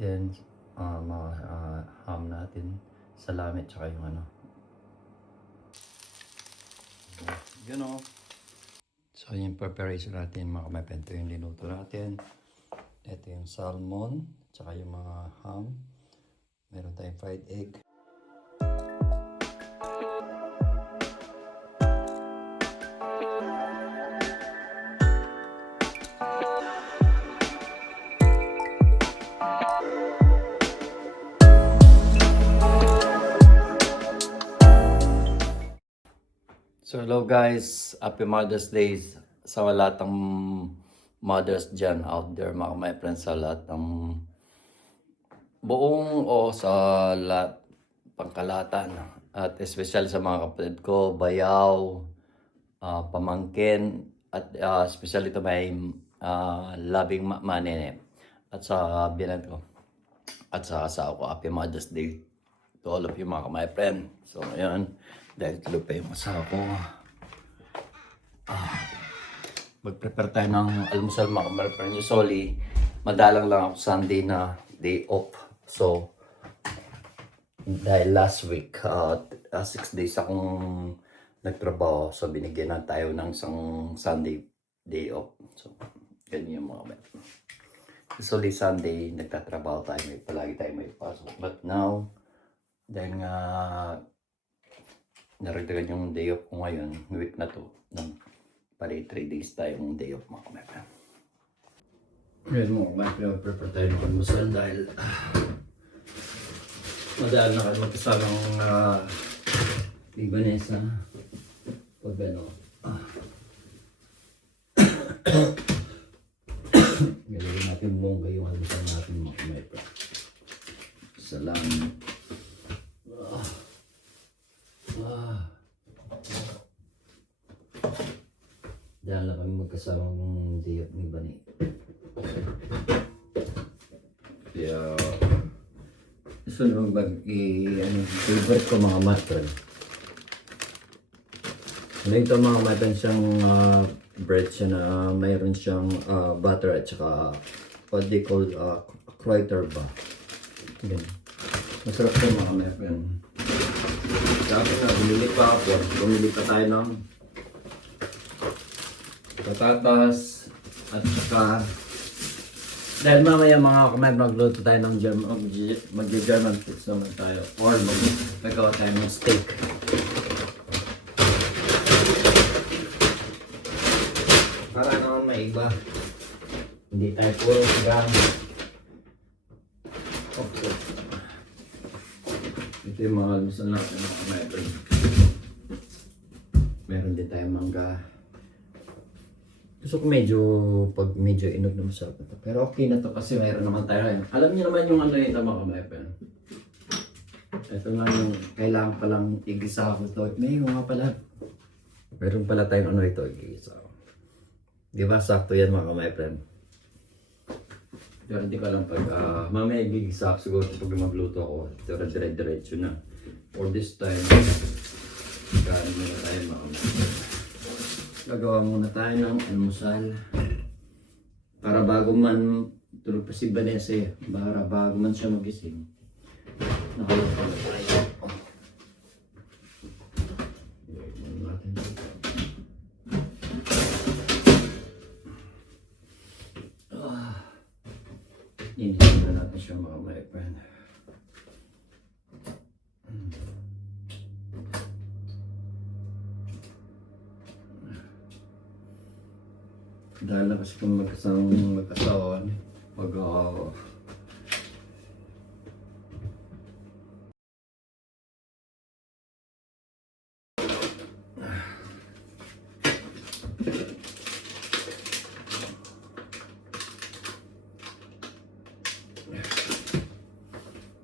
Then, mga ham natin, salami, tsaka yung ano. Yun o. So, yung preparation natin mga kamay. Ito yung linuto natin. Ito yung salmon, tsaka yung mga ham. Meron tayong fried egg. So hello guys, happy Mother's Day sa lahat ng mothers dyan out there my friends, sa lahat ng buong o sa lahat pangkalatan at especially sa mga kapatid ko, bayaw, pamangkin at especially to my loving manene at sa binan ko at sa asawa ko. Happy Mother's Day to all of you my friend. So ayan, dahil tuloy pa yung asawa ko, mag-prepare tayo ng almusal mga friend. Usually, madalang lang ako Sunday na day off. So, dahil last week, 6 days akong nagtrabaho. So, binigyan na tayo ng isang Sunday day off. So, ganyan yung mga kapatid. Usually Sunday, nagtatrabaho tayo. Palagi tayo may pasok. But now, dahil nga naragdagan yung day off ko ngayon, week na to, pari 3 days tayong day off mga kamera. Ngayon mo, prepare tayo ng almusal dahil madahil na kayo magkasama ng Vanessa pag ano galawin natin bongga yung almusal natin mga kamera. Salamat. Dahil na kami magkasamang day off ni Bani. Kaya gusto naman favorite ko mga matron. Ano ito mga matron, siyang bread siya na mayroon siyang butter at saka what they call cracker ba. Yan. Masarap ito mga matron. Dapat na bumili pa tayo ng patatas at saka dahil mamaya mga kamay magluto tayo ng mag-German foods naman tayo or magawa tayo ng steak. Para naman may iba, hindi tayo puro sigang. Okay. Ito yung mga almusal natin mga kamay. Meron din tayong mangga. Gusto ko pag medyo inog na masarap ito. Pero okay na to kasi mayroon naman tayo. Alam niyo naman yung ano ito mga kamay. Ito nga yung kailangan palang igisa ko ito. May nga pala. Meron pala tayong ano ito igisa. Di ba sakto yan mga kamay. Pero hindi ko alam pag mamaya igisa ko siguro pag magluto ako. Pero dire-diretso na. For this time, gano'n muna tayo mga kamay. Gagawa muna tayo ng almusal para bago man tulog pa si Vanessa, para bago man siya magising nakaluto na tayo. Inisin na natin siya mga my friend. Dahil na kasi kung mag-asawa pag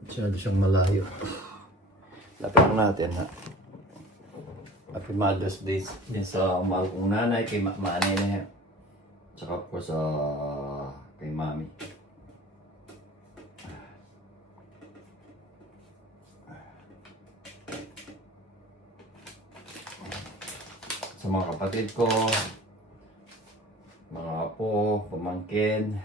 masyado siyang malayo. Lapit lang natin ha. Happy Mother's Day din sa mahal kong nanay, kay Manene, tsaka po sa kay Mami. Sa mga kapatid ko, mga apo, pamangkin,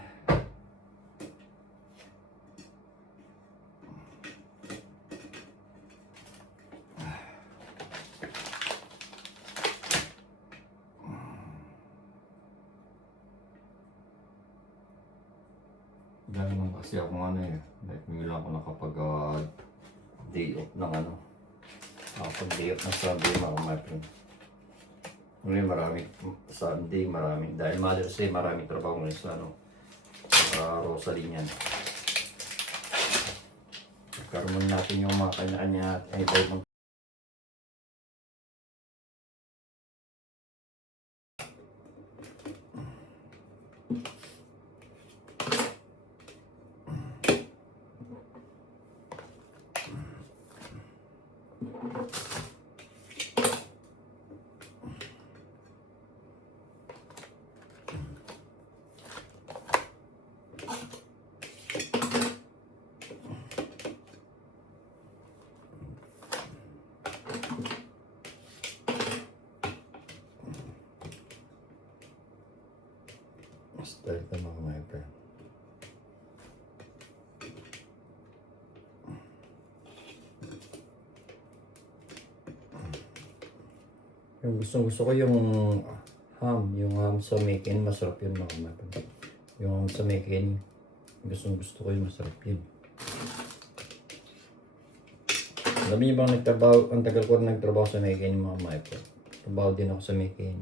Dahil naman kasi ako ano eh. Like, ngayon ako nakapag day off ng ano. Nakapag day off ng Sunday mga my friend. Ngayon maraming Sunday, maraming. Dahil Mother's Day, maraming trabaho ngayon sa ano. Sa Rosalie yan. Karoon natin yung mga kanya-kanya at iba-ibang style ka mga my friend. Yung gusto ko yung ham sa Mekin, masarap yun mga my friend. Yung ham sa Mekin, gusto ko yung masarap yun. Alam niyo bang nagtrabaho, ang tagal ko rin nagtrabaho sa Mekin mga my friend. Trabaho din ako sa Mekin.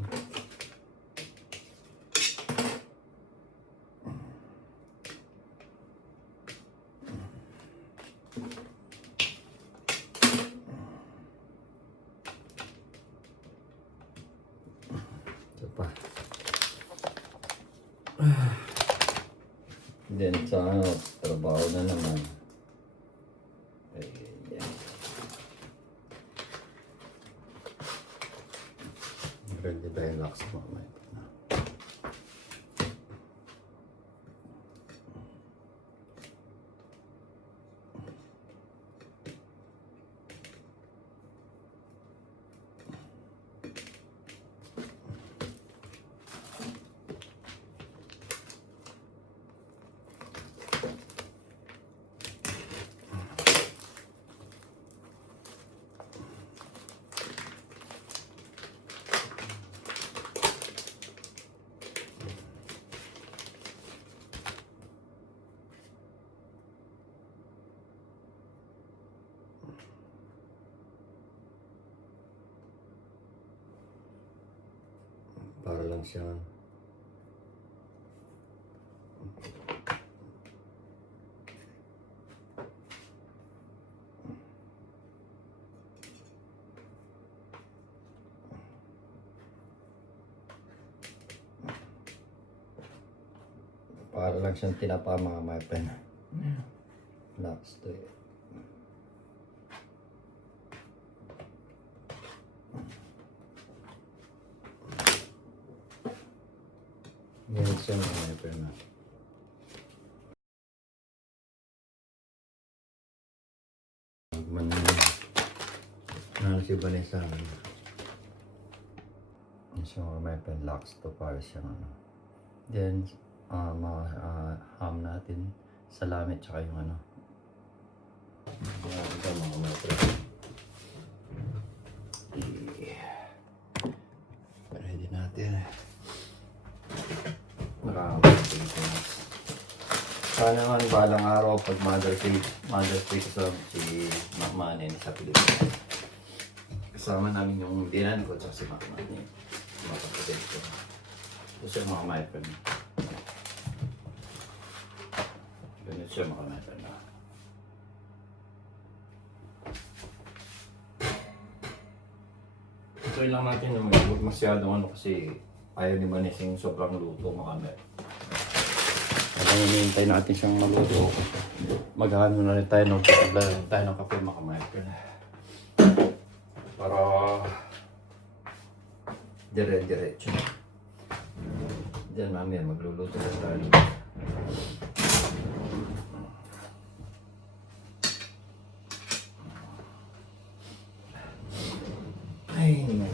Then sa ano, trabaho na naman. Ayan. Ready ba relax mo may na. Para lang siyang tinapa mga my friend. Relax to it. Ganyan siya mga my friend. Si Vanessa. Yan siya mga my friend. Relax to para siyang ano. Then, ham natin, salami, tsaka yung ano. Ito mga my friend. Ready natin. Maraming Pilipinas. Sana naman balang araw pag Mother's Day kasama si Mama Nene sa Pilipinas. Kasama namin yung dinan ko at si Mama Nene. Mga kapatid ko. Ito siya mga my friend. Ganito siya mga my friend. Ito lang natin na mag-ibig masyadong ano kasi ayaw ni Vanessa yung sobrang luto mga my. Kaya hinihintay natin siyang maluto. Maghano na rin tayo ng kape mga my friend. Para dire-diretso. Diyan mamaya magluluto na tayo. Ay, naman.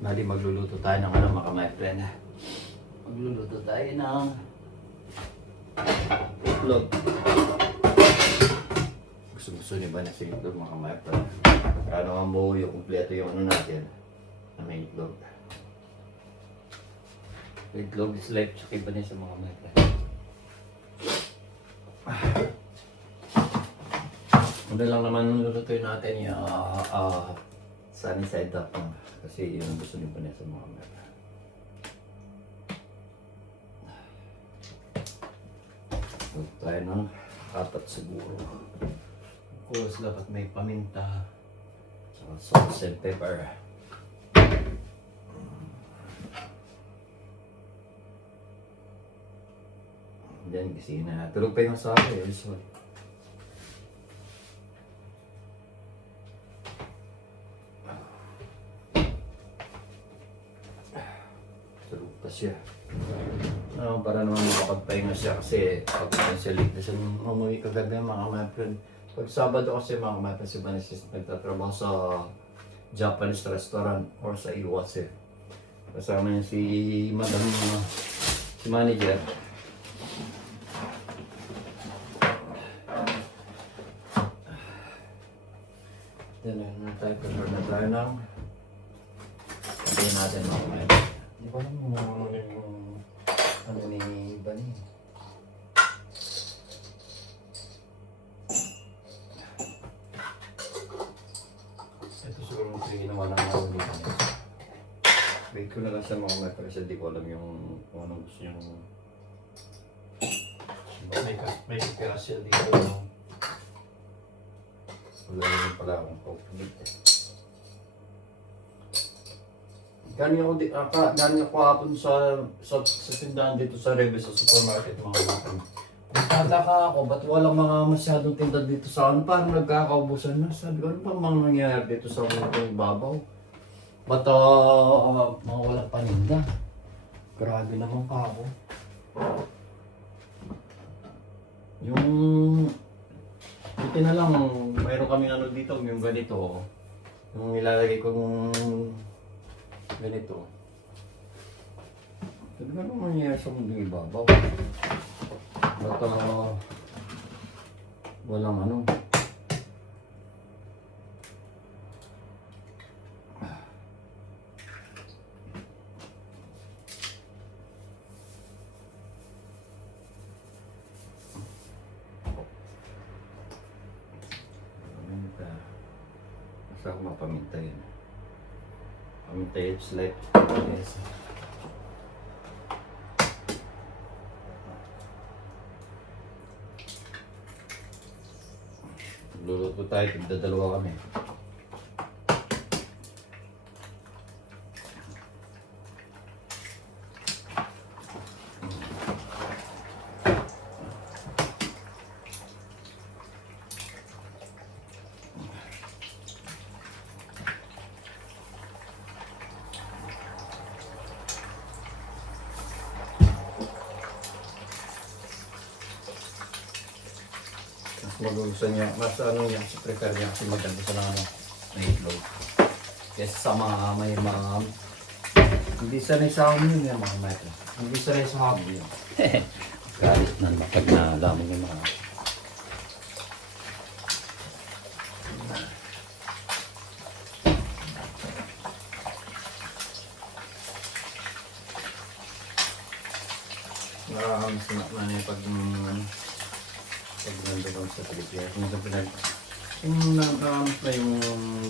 Bali magluluto tayo ng ano mga my friend. Magluluto tayo ng itlog. Gusto ni ba na sa itlog mga my friend? Ano ang buo yung kumpleto yung ano natin na may itlog. Itlog is life, tsaka iba niya sa mga meta. Ano lang naman lulutuin natin yung sunny side up. Kasi yun ang gusto din pa niya sa mga meta. Huwag tayo ng apat siguro. Of course, dapat may paminta. Tsaka salt and pepper. Diyan kasi na tulog pa yung asawa eh. So, tulog pa siya. Para naman makapagpahinga siya kasi pag siya late na siya umuwi kagabi mga my friend. Pag Sabado kasi mga my friend si Vanessa nagtatrabaho sa Japanese restaurant or sa Iwase. Kasama niya si Madam, si manager. Then na tayo, prepare na tayo ng sabihin natin mga my friend. Hindi ko alam yung ano ni Bani. Ito siguro yung ginawa ng mga ni Bani. Bake ko na lang sa mga mga kasi di ko alam yung kung anong gusto yung may kipira siya dito. Wala rin pala akong coconut. Gani ako hapon sa tindahan dito sa Rebes sa supermarket mga kapatid. Nagtataka ako, ba't walang mga masyadong tinda dito sa ano? Parang nagkakaubusan na. Sabi ko, ano bang mga nangyayari dito sa mga babaw? Ba't mga walang paninda? Grabe naman pa ako. Buti na lang, mayroon kaming ano dito, yung ganito. Yung nilalagay kong ganito. Sabi ka naman nangyayari sa mundong ibabaw. Ba't walang ano. Basta ako mapamintay yun. Pamintay it's like yes. Luluto tayo, tigdadalawa kami. Magugustuhan niya, mas ano niya, si prefer niya kasi maganda sa ano, na itlog. Kesa sa may mga, hindi sanay sa amin yun yung mga meta. Hindi sanay sa amin yun. Galit na pag nalaman yung mga. Mas na niya pag pag nandun ako sa Pilipinas, yung nakakamit na yung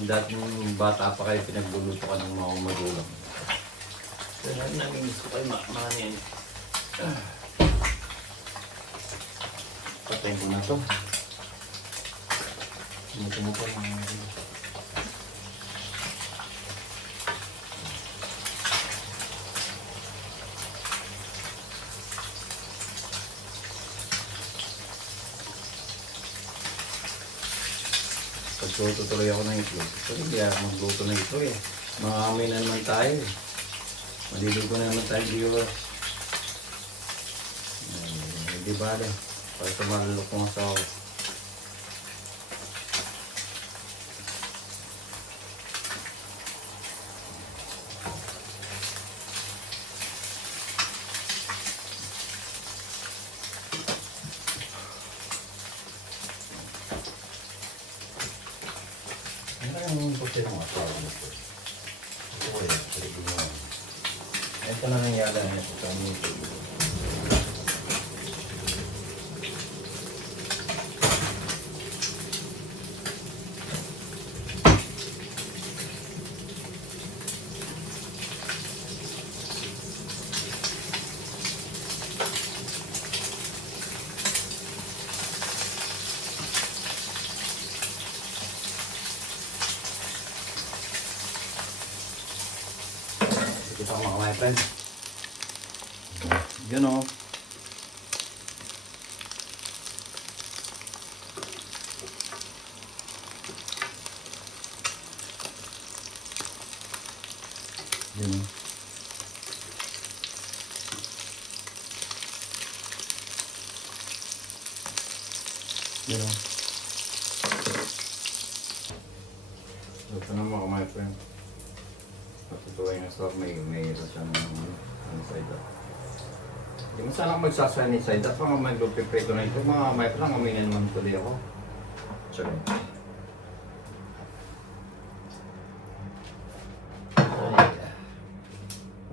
dating bata pa kayo pinagluluto ka ng mga magulang. Kaya namimiss ko kayo manin. Patayin ko na ito. Sumuko mga magulang. Pagluto tuloy ako ng itlog. Pero hindi ako magluto ng itlog eh. Makakamoy na naman tayo eh. Maliligo na naman tayo viewers. Hindi ba rin? Para sa malulok kong asawa. Ano yung puti ng asawa nito? Ito ko yan, sarili mo. Ito na nangyari ito sa YouTube. Kita ko mga friend. Yun o. Yun o. Yun o. Ito na mga friend. Patutuloy na store, may ito siya ng side up. Hindi mo sana magsasaya ni side up, mga mag-lupipreto na ito, mga may lang, aminin naman tuloy ako. Sorry.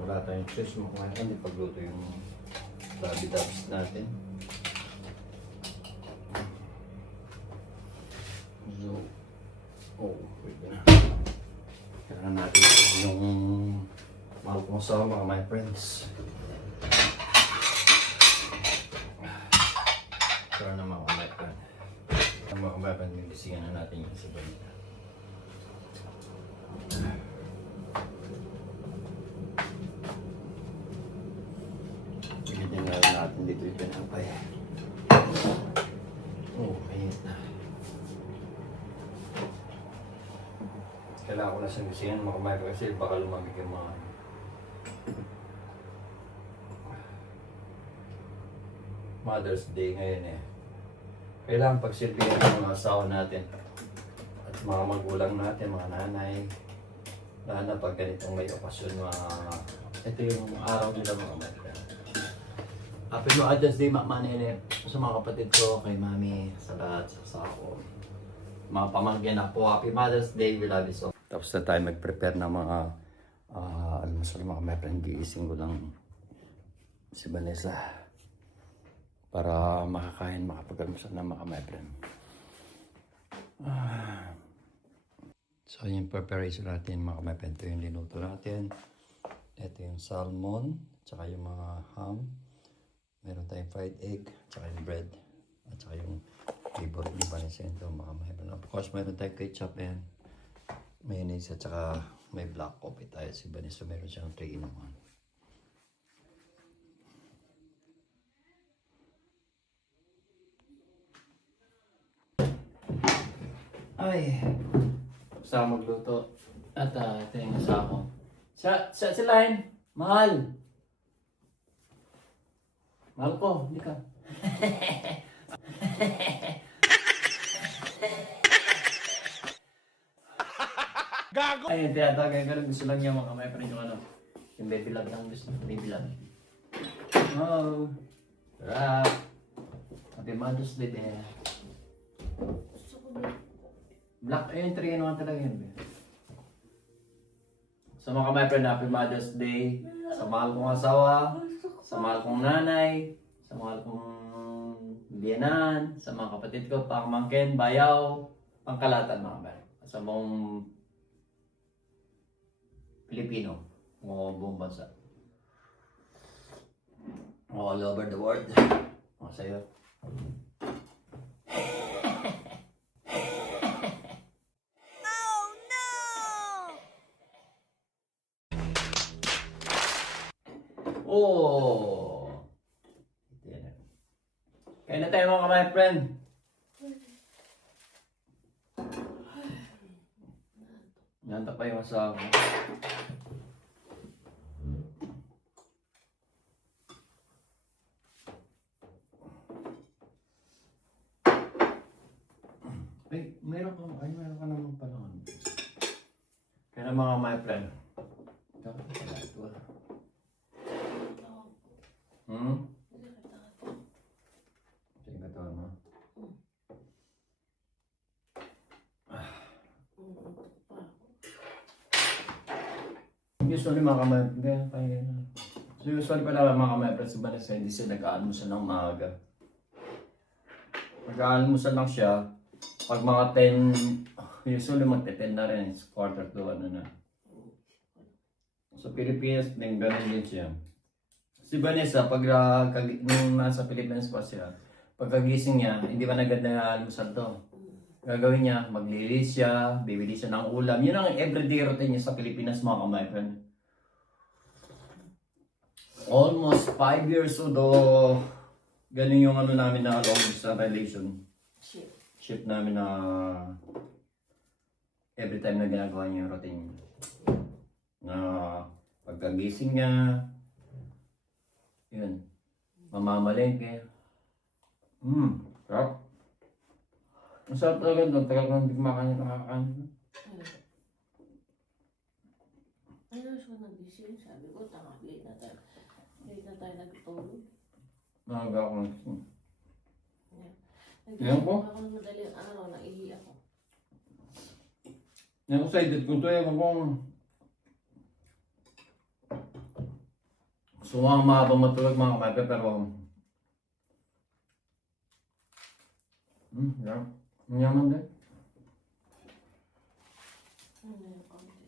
Wala tayong choice, makuha hindi pagluto yung dabs natin. So, wait na. Kailangan natin yung mahal kong sama, my friends. Kaya na mga my friend. Ang mga my friend, bibisigan na natin yung isa balita. Bigyan na natin dito yung pinapay. Mainit na. Kailangan ko na siyang bisigan mga kamay kasi baka lumamig yung mga Mother's Day ngayon eh. Kailangan pagsilbihan ng mga asawa natin at mga magulang natin, mga nanay. Lalo na pag ganitong may okasyon, ito yung araw nila mga kamay. Happy Mother's Day, Manene, sa mga kapatid ko, kay Mami, sa lahat, sa ako. Mga pamangkin na po, Happy Mother's Day, we love you so. Tapos na tayo mag-prepare ng mga almusal mga may friend. Giising ko lang si Vanessa para makakain, makapag-almusal ng mga may friend. So yung preparation natin mga may friend, ito yung linuto natin. Ito yung salmon, tsaka yung mga ham. Meron tayong fried egg, tsaka yung bread, at tsaka yung favorite ni Vanessa ito mga may friend. Of course meron tayong ketchup and mayonnaise at saka may black coffee tayo. Si Vanessa meron siyang 3-in-1. Ay, tapos ako magluto. At ito yung asa ko. Si Line, mahal! Mahal ko, hindi ka. Gago! Ayun, tinatagay ko rin. Gusto lang niya mga kamay pa rin yung yung baby love lang gusto. Baby love. Oh. Sarap. Happy Mother's Day din. Black, ayun, 3-in-1 talaga yun. So mga kamay friend, Happy Mother's Day. Sa mahal kong asawa, sa mahal kong nanay, sa mahal kong biyanan, sa mga kapatid ko, pangmangkin, bayaw, pangkalatan mga kamay. Sa buong Pilipino o buong bansa. All over the world. O sa'yo. Oh no! Oh! Kaya na tayo mga my friend. Nanta pa yung asawa ko. Meron ka naman pala. Kaya mga my friend. Ito. Sige ka to, no? Usually mga kamay, ganyan pa yun. So usually pala mga kamepres, si Vanessa hindi siya nag-aalmusal ng maaga. Nag-aalmusal lang siya. Pag mga 10, usually magte-10 na rin. It's quarter to ano na. Sa Pilipinas, din ganun din siya. Si Vanessa, pag nung nasa Pilipinas pa siya, pagkagising niya, hindi pa agad na almusal to. Gagawin niya, maglilis siya, bibili siya ng ulam. Yun ang everyday routine niya sa Pilipinas mga kamay-friend. Almost 5 years old, ganun yung ano namin na long distance relation. Ship namin na every time na ginagawa niya yung routine niya. Na pagkagising niya, yun, mamamalengke. Sarap. Ang sarap talaga doon, tagal ko hindi kumakain nakakain. Ano siya nagising? Sabi ko, tanga, late na tayo. Late na tayo nagtulog. Nakaga ako ng Nagising po? ako ng madaling araw, naihi ako. yan ko sa edit ko to, yan ko gusto ko ang mahabang matulog mga kamay, pero yan. Ang yaman din. Ano yung konti?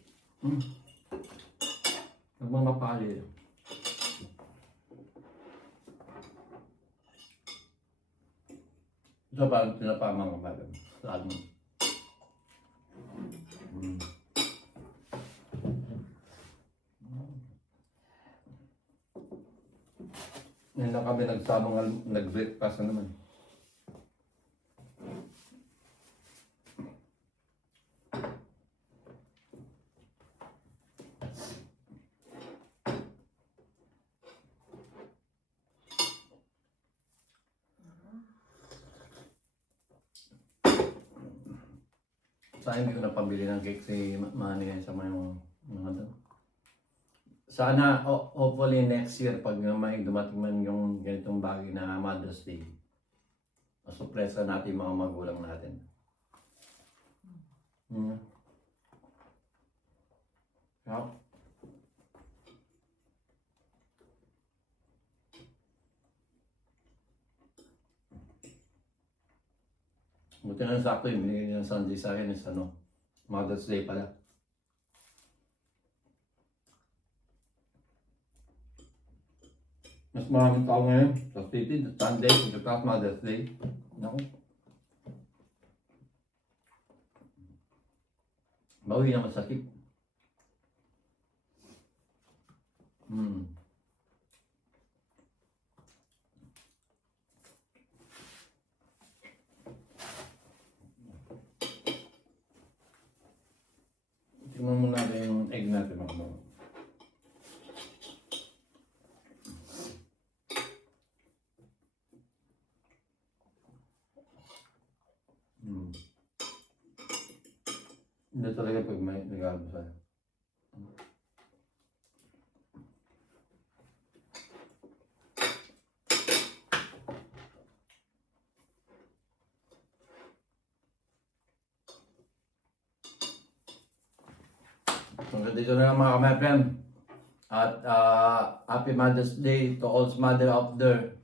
Nagmamapali. Ito parang tinapa mga kamay. Saan mo? Ngayon lang kami nag-breakfast na naman. Sana hindi ko napabili ng cake si Manny yan sa mga doon. Sana, hopefully next year, pag may dumating man yung ganitong bagay na Mother's Day, masupresa natin yung mga magulang natin. Yeah. Buti na sakto yung binigay ng Sunday sa akin is Mother's Day pala. Mas maraming tao ngayon sa city, Sunday, pagkatapos Mother's Day. Naku. Bawi naman sakit. Tingnan mo natin yung egg natin mga mga. Hindi talaga pag may nag-aalmusal. Hanggang dito na lang mga kamay-friend. At Happy Mother's Day to all mother out there.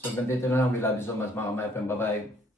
So hanggang dito na lang. We love you so much mga kamay-friend. Bye-bye.